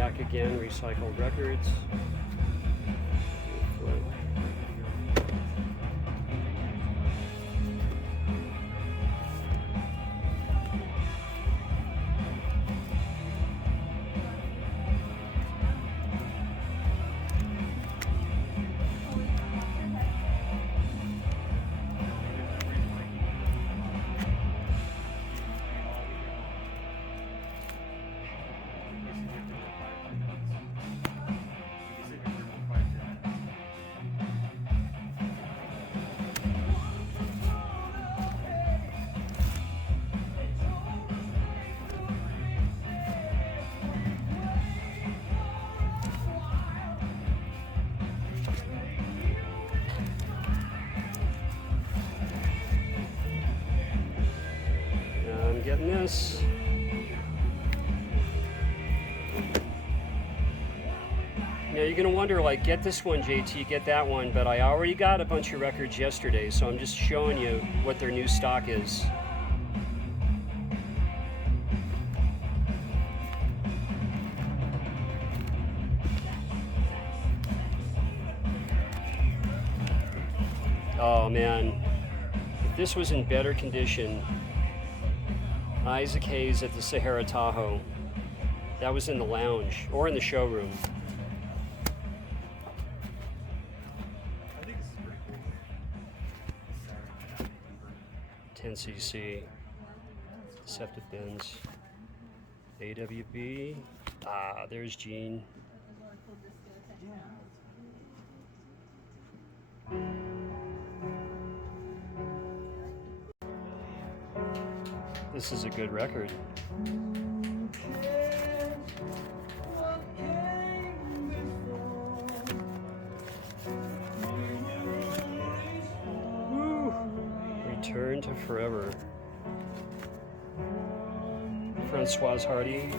Back again, Recycled Records. I'm getting this. Now you're gonna wonder, like, get this one, JT, get that one, but I already got a bunch of records yesterday, so I'm just showing you what their new stock is. Oh man, if this was in better condition, Isaac Hayes at the Sahara Tahoe. That was in the lounge or in the showroom. I think this is pretty cool. 10cc, Deceptive Bins, AWB. Ah, there's Gene. This is a good record. Woo. Return to Forever. Francoise Hardy.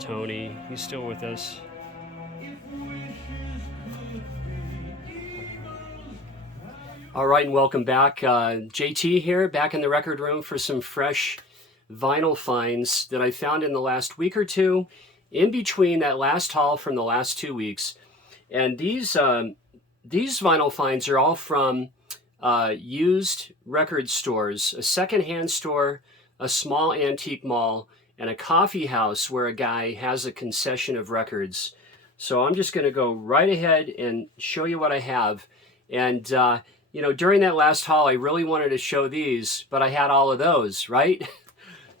Tony, he's still with us. All right, and welcome back. JT here, back in the record room for some fresh vinyl finds that I found in the last week or two, in between that last haul from the last 2 weeks. And these vinyl finds are all from used record stores, a secondhand store, a small antique mall, and a coffee house where a guy has a concession of records. So I'm just going to go right ahead and show you what I have. And, you know, during that last haul, I really wanted to show these, but I had all of those, right?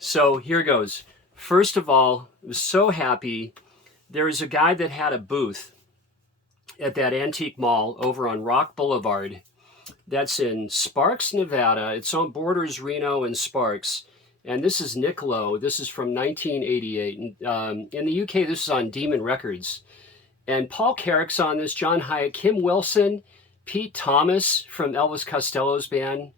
So here goes. First of all, I was so happy. There was a guy that had a booth at that antique mall over on Rock Boulevard. That's in Sparks, Nevada. It's on borders Reno and Sparks. And this is Nick Lowe. This is from 1988. In the UK, this is on Demon Records. And Paul Carrick's on this, John Hyatt, Kim Wilson, Pete Thomas from Elvis Costello's band,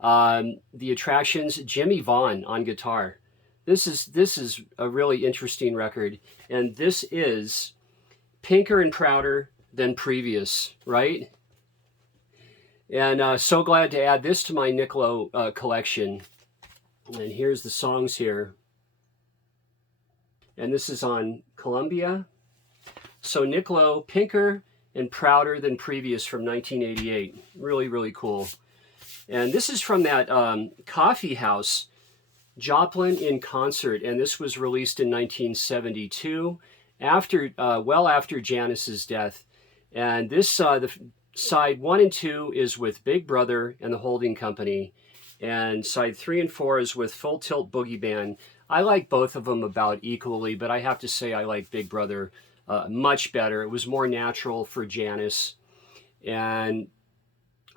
The Attractions, Jimmy Vaughn on guitar. This is a really interesting record. And this is Pinker and Prouder Than Previous, right? And so glad to add this to my Nick Lowe collection. And here's the songs here. And this is on Columbia. So Nick Lowe, Pinker and Prouder Than Previous from 1988. Really, really cool. And this is from that coffee house, Joplin in Concert. And this was released in 1972, well after Janis's death. And this, the side 1 and 2 is with Big Brother and the Holding Company. And side 3 and 4 is with Full Tilt Boogie Band. I like both of them about equally, but I have to say I like Big Brother much better. It was more natural for Janis. And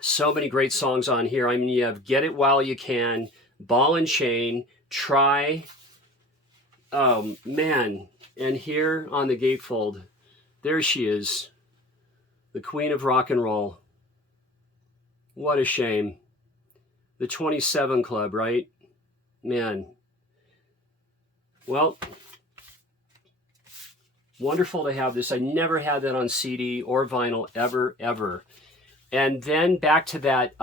So many great songs on here. I mean, you have Get It While You Can, Ball and Chain, Try. Oh, man. And here on the gatefold, there she is, the queen of rock and roll. What a shame. The 27 Club, right? Man. Well, wonderful to have this. I never had that on CD or vinyl ever, ever. And then back to that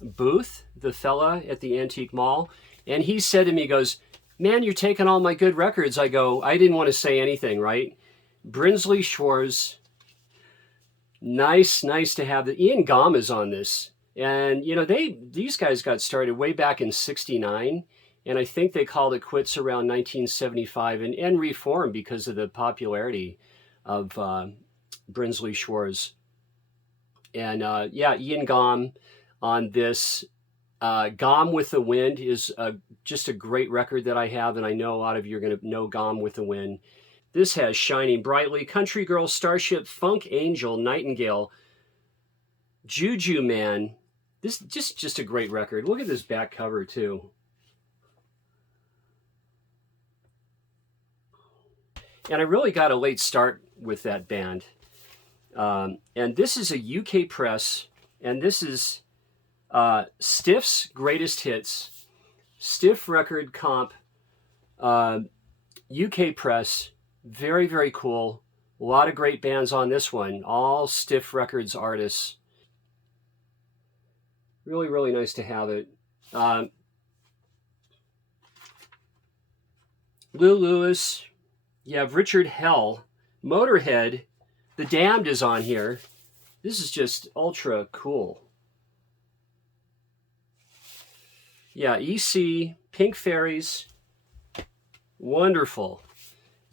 booth, the fella at the Antique Mall. And he said to me, he goes, man, you're taking all my good records. I go, I didn't want to say anything, right? Brinsley Shores. Nice to have the Ian Gom is on this. And you know, these guys got started way back in '69, and I think they called it quits around 1975 and reformed because of the popularity of Brinsley Shores. And yeah, Ian Gom on this. Gom with the Wind is just a great record that I have, and I know a lot of you are going to know Gom with the Wind. This has Shining Brightly, Country Girl, Starship, Funk Angel, Nightingale, Juju Man. This just a great record. Look at this back cover too. And I really got a late start with that band. And this is a UK press, and this is Stiff's Greatest Hits. Stiff Record Comp, UK press. Very cool. A lot of great bands on this one. All Stiff Records artists. Really nice to have it. Lou Lewis. You have Richard Hell. Motorhead. The Damned is on here. This is just ultra cool. Yeah, EC, Pink Fairies. Wonderful.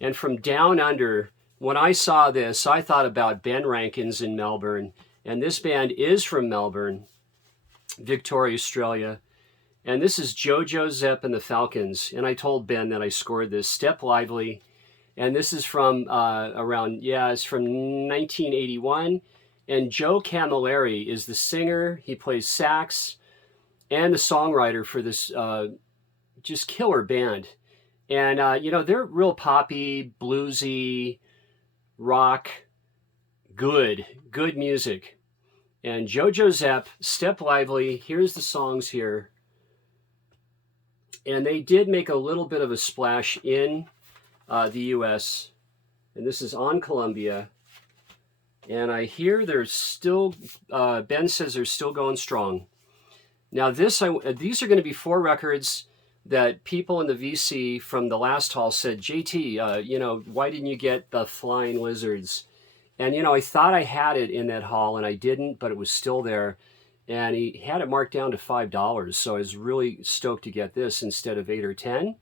And from Down Under, when I saw this, I thought about Ben Rankins in Melbourne. And this band is from Melbourne, Victoria, Australia. And this is Jojo Zepp and the Falcons. And I told Ben that I scored this. Step Lively. And this is from it's from 1981. And Joe Camilleri is the singer. He plays sax and the songwriter for this just killer band. And, you know, they're real poppy, bluesy, rock, good music. And Jojo Zepp, Step Lively, here's the songs here. And they did make a little bit of a splash in the US. And this is on Columbia. And I hear they're still, Ben says they're still going strong. Now these are going to be 4 records that people in the VC from the last hall said, JT, you know, why didn't you get the Flying Lizards? And, you know, I thought I had it in that hall and I didn't, but it was still there. And he had it marked down to $5. So I was really stoked to get this instead of 8 or 10.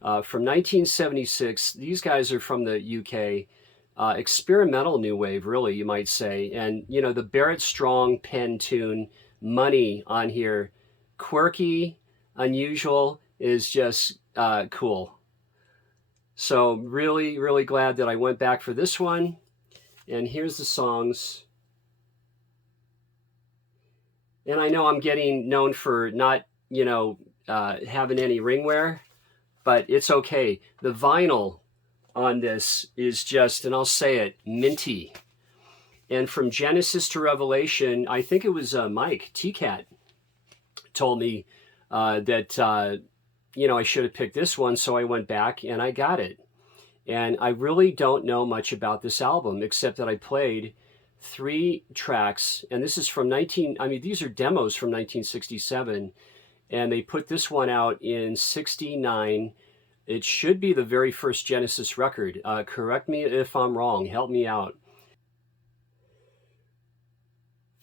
From 1976, these guys are from the UK. Experimental new wave, really, you might say. And, you know, the Barrett Strong pen tune, Money on here, quirky, unusual, is just cool. So really glad that I went back for this one. And here's the songs. And I know I'm getting known for not, you know, having any ringwear, but it's okay. The vinyl on this is just, and I'll say it, minty. And from Genesis to Revelation, I think it was Mike, T-Cat, told me that, you know, I should have picked this one. So I went back and I got it. And I really don't know much about this album, except that I played 3 tracks. And this is from these are demos from 1967. And they put this one out in 69. It should be the very first Genesis record. Correct me if I'm wrong. Help me out.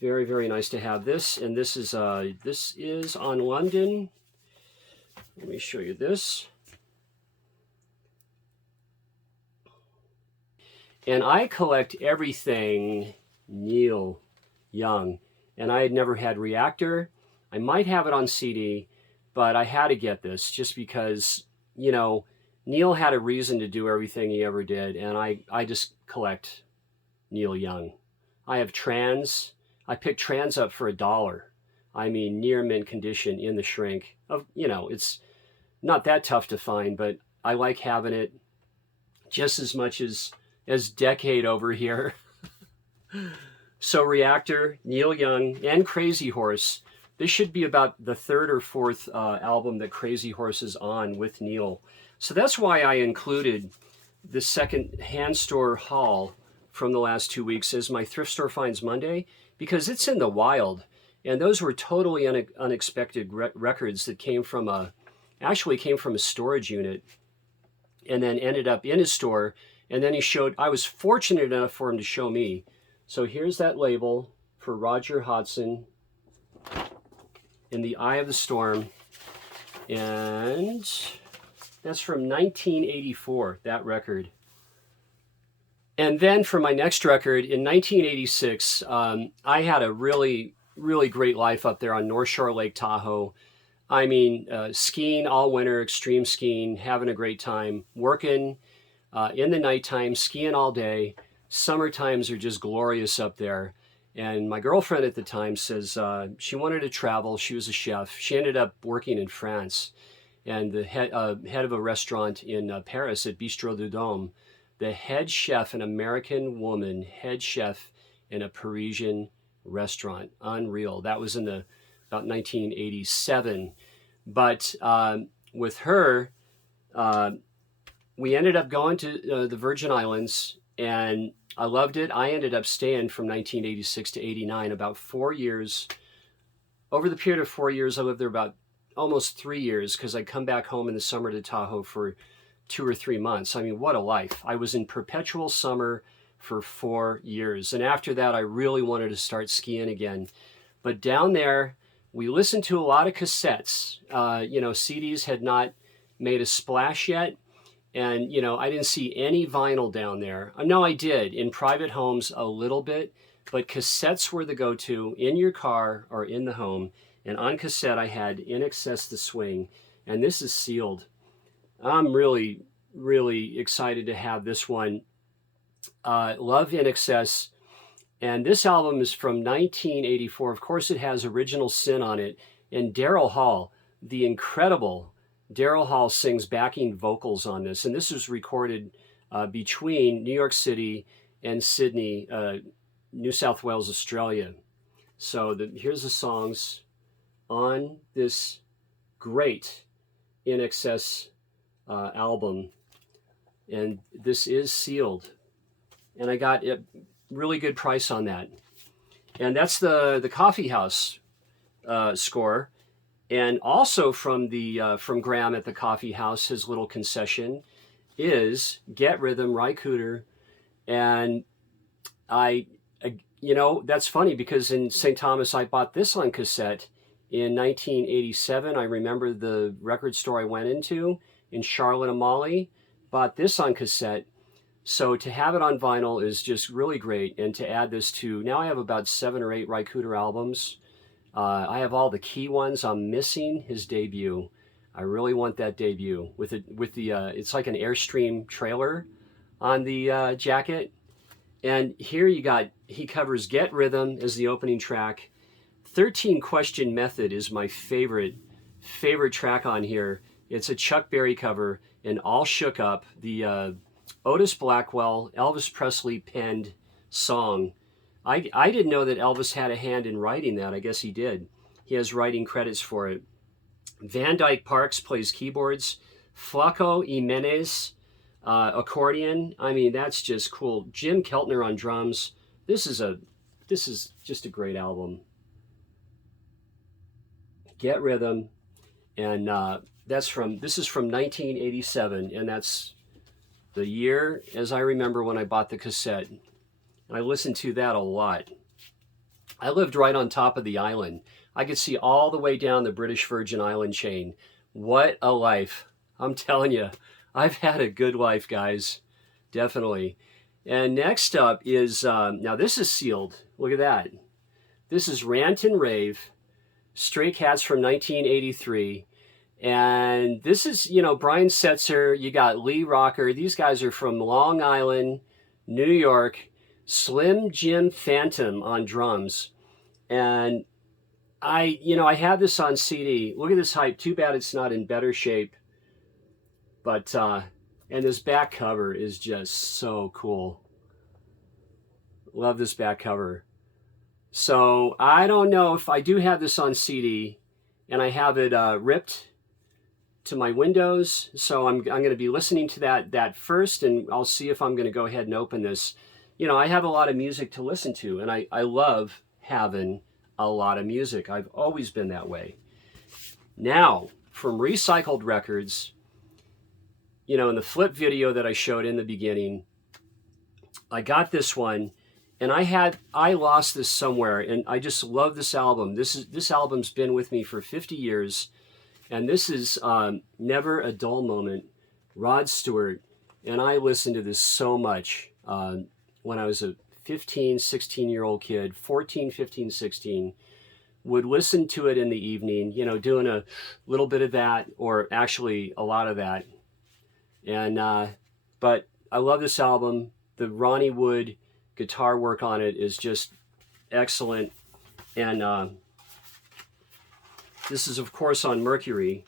Very nice to have this. And this is on London. Let me show you this. And I collect everything Neil Young. And I had never had Reactor. I might have it on CD, but I had to get this just because, you know, Neil had a reason to do everything he ever did. And I just collect Neil Young. I have Trans. I picked Trans up for $1. I mean, near mint condition in the shrink. It's not that tough to find, but I like having it just as much as Decade over here. So Reactor, Neil Young, and Crazy Horse. This should be about the third or fourth album that Crazy Horse is on with Neil. So that's why I included the second hand store haul from the last 2 weeks as my Thrift Store Finds Monday, because it's in the wild. And those were totally unexpected records that actually came from a storage unit and then ended up in a store. And then I was fortunate enough for him to show me. So here's that label for Roger Hodgson, In the Eye of the Storm. And that's from 1984, that record. And then for my next record, in 1986, I had a really, really great life up there on North Shore Lake Tahoe. I mean, skiing all winter, extreme skiing, having a great time, working in the nighttime, skiing all day. Summer times are just glorious up there. And my girlfriend at the time says she wanted to travel. She was a chef. She ended up working in France and the head of a restaurant in Paris at Bistro du Dôme. The head chef, an American woman, head chef in a Parisian restaurant. Unreal. That was in about 1987. But with her, we ended up going to the Virgin Islands, and I loved it. I ended up staying from 1986 to 89, about 4 years. Over the period of 4 years, I lived there about almost 3 years, because I'd come back home in the summer to Tahoe for 2 or 3 months. I mean, what a life. I was in perpetual summer for 4 years. And after that, I really wanted to start skiing again. But down there, we listened to a lot of cassettes. CDs had not made a splash yet. And, I didn't see any vinyl down there. No, I did in private homes a little bit, but cassettes were the go-to in your car or in the home. And on cassette, I had INXS The Swing, and this is sealed. I'm really, really excited to have this one. Love INXS. And this album is from 1984. Of course, it has Original Sin on it. And Daryl Hall, the incredible Daryl Hall, sings backing vocals on this. And this was recorded between New York City and Sydney, New South Wales, Australia. So here's the songs on this great INXS album. And this is sealed. And I got a really good price on that. And that's the Coffee House score. And also from Graham at the Coffee House, his little concession is Get Rhythm, Ry Cooder. And that's funny because in St. Thomas, I bought this on cassette in 1987. I remember the record store I went into in Charlotte Amalie, bought this on cassette. So to have it on vinyl is just really great. And to add this to, now I have about 7 or 8 Ry Cooder albums. I have all the key ones. I'm missing his debut. I really want that debut with the it's like an Airstream trailer on the jacket. And here he covers Get Rhythm as the opening track. 13 Question Method is my favorite track on here. It's a Chuck Berry cover, and All Shook Up, the Otis Blackwell, Elvis Presley penned song. I didn't know that Elvis had a hand in writing that. I guess he did. He has writing credits for it. Van Dyke Parks plays keyboards. Flaco Jimenez, accordion. I mean, that's just cool. Jim Keltner on drums. This is just a great album. Get Rhythm, and this is from 1987, and that's the year as I remember when I bought the cassette. I listened to that a lot. I lived right on top of the island. I could see all the way down the British Virgin Island chain. What a life. I'm telling you, I've had a good life, guys. Definitely. And next up is, now this is sealed. Look at that. This is Rant and Rave, Stray Cats from 1983. And this is, Brian Setzer, you got Lee Rocker. These guys are from Long Island, New York. Slim Jim Phantom on drums. And I have this on CD. Look at this hype. Too bad it's not in better shape. But, and this back cover is just so cool. Love this back cover. So I don't know if I do have this on CD, and I have it ripped to my Windows. So I'm going to be listening to that first, and I'll see if I'm going to go ahead and open this. I have a lot of music to listen to, and I love having a lot of music. I've always been that way. Now, from recycled records, in the flip video that I showed in the beginning, I got this one, and I lost this somewhere, and I just love this album. This album's been with me for 50 years, and this is Never a Dull Moment, Rod Stewart, and I listened to this so much when I was a 15, 16-year-old kid, 14, 15, 16, would listen to it in the evening, doing a little bit of that, or actually a lot of that. And but I love this album. The Ronnie Wood guitar work on it is just excellent. And this is, of course, on Mercury.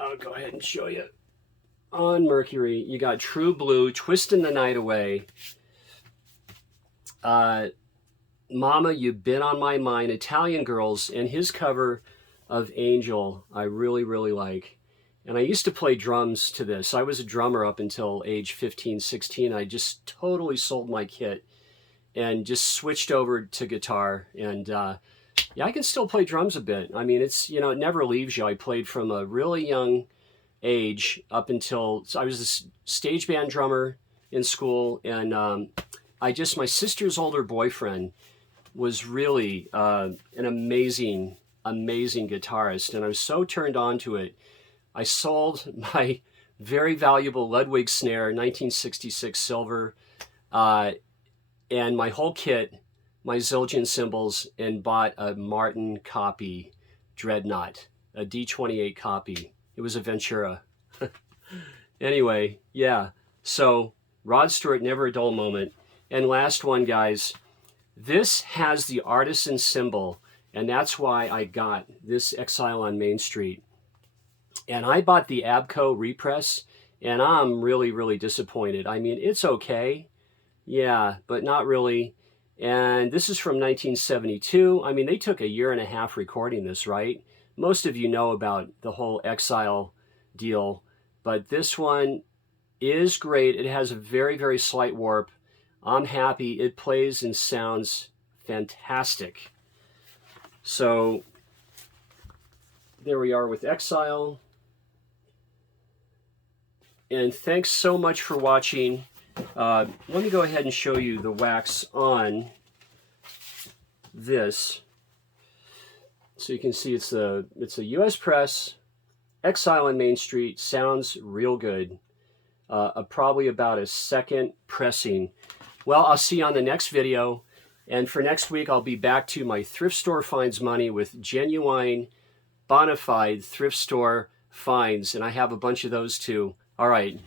I'll go ahead and show you. On Mercury, you got True Blue, Twisting the Night Away, Mama, You've Been on My Mind, Italian Girls, and his cover of Angel I really, really like. And I used to play drums to this. I was a drummer up until age 15, 16. I just totally sold my kit and just switched over to guitar. And yeah, I can still play drums a bit. I mean, it's, it never leaves you. I played from a really young age up until, so I was a stage band drummer in school. And my sister's older boyfriend was really an amazing, amazing guitarist. And I was so turned on to it. I sold my very valuable Ludwig snare, 1966 silver, and my whole kit, my Zildjian cymbals, and bought a Martin copy Dreadnought, a D28 copy. It was a Ventura. Anyway, yeah. So Rod Stewart, Never a Dull Moment. And last one, guys. This has the artisan symbol, and that's why I got this Exile on Main Street. And I bought the Abco repress, and I'm really, really disappointed. I mean, it's okay. Yeah, but not really. And this is from 1972. I mean, they took a year and a half recording this, right? Most of you know about the whole Exile deal, but this one is great. It has a very, very slight warp. I'm happy. It plays and sounds fantastic. So there we are with Exile. And thanks so much for watching. Let me go ahead and show you the wax on this. So you can see it's a US press, Exile on Main Street, sounds real good. Probably about a second pressing. Well, I'll see you on the next video. And for next week, I'll be back to my thrift store finds money with genuine, bona fide thrift store finds. And I have a bunch of those too. All right.